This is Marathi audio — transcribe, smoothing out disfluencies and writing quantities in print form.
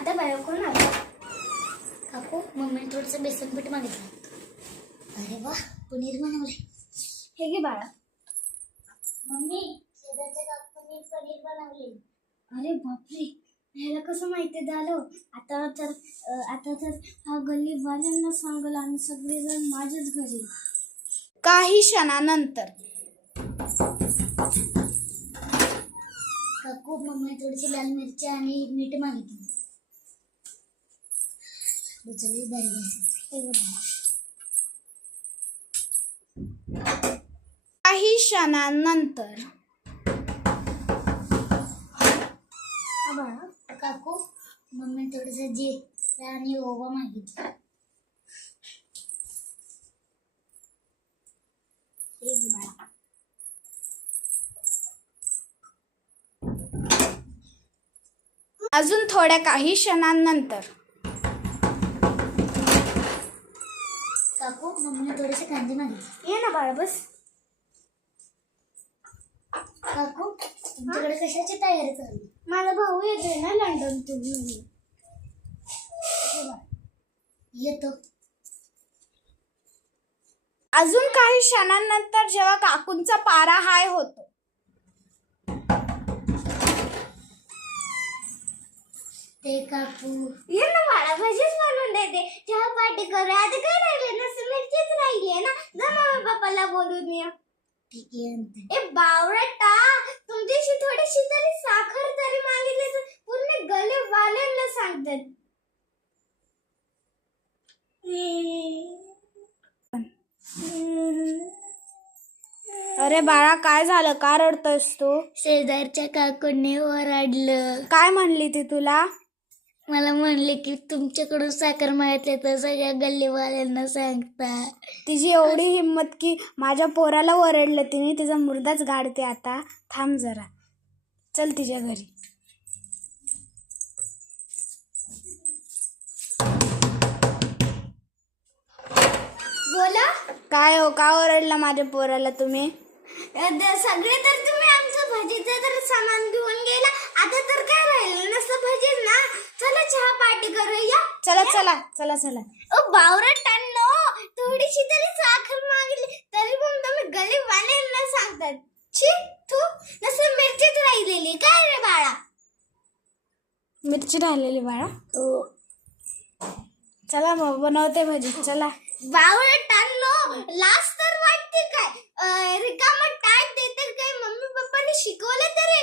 आता बाहेर कोण आलं? काकू मम्मीने थोडंसं बेसन पीठ मागितलं. अरे वा, पनीर बनवले. हे घे बाळा. मम्मी, शेजारच्या काकूने पनीर बनवले. अरे बापरे, ह्याला कसं माहिती झालं? आता तर हा गल्लीवाल्यांना सांगल आणि सगळेजण माझ्याच घरी. काही क्षणानंतर काकू मम्मी थोडीशी लाल मिरची आणि मीठ मागितली. काही क्षणानंतर बाळा, काकू मम्मी थोडंसं जिरे आणि ओवा मागितलं. अजून थोड्या काही क्षणांनंतर काकू मम्मीने थोडेसे कांदे मागितले. ये ना बाळा, बस. काकू तुमच्याकडे कशाची तयारी चालली? माझा भाऊ येतोय ना लंडनतून. येतो. अजून काही क्षणांनंतर जेव्हा काकूंचा पारा हाय होतो ते काकू ये ना बाळा, भजीच बनवून देते. चहा पार्टी करूया. आता काय राहिले ना, मिरचीच राहिली आहे ना. जा मम्मी पप्पाला बोलून ये. ठीक आहे. ए बावळटा, तुमच्याशी थोडीशी तरी साखर तरी मागितली तर पूर्ण गल्लीवाल्यांना सांगतात. अरे बाळा, काय झालं? का रडतोयस तू? शेजारच्या काकूंनी ओरडलं. काय म्हणली ती तुला? मला म्हणले की तुमच्याकडून साखर मागितली तर सगळ्या गल्लीवाल्यांना सांगता. तिची एवढी हिंमत की माझ्या पोराला ओरडलं तिने. तिचा मुर्दाच गाडते आता. थांब जरा, चल तिच्या घरी. बोला. काय हो, का ओरडला माझ्या पोराला तुम्ही? सगळे तर तुम्ही आमचं भजीचं तर सामान घेऊन गेला. आता तर काय राहिलं नसतं भजीच ना. चला चहा पार्टी करूया. चला चला चला चला. बावरटांनो, थोडीशी तरी साखर मागितली तरी पण तुम्ही गल्लीवाल्यांना सांगतात. छी, तू नसं मिरचीच राहिलेली. काय रे बाळा? मिरची राहिलेली बाळा. चला मग बनवते भजी. चला. बावरटांनो, लाज तर वाटते काय? रिकामं ताट देतात काय? मम्मी पप्पाने शिकवलं तरी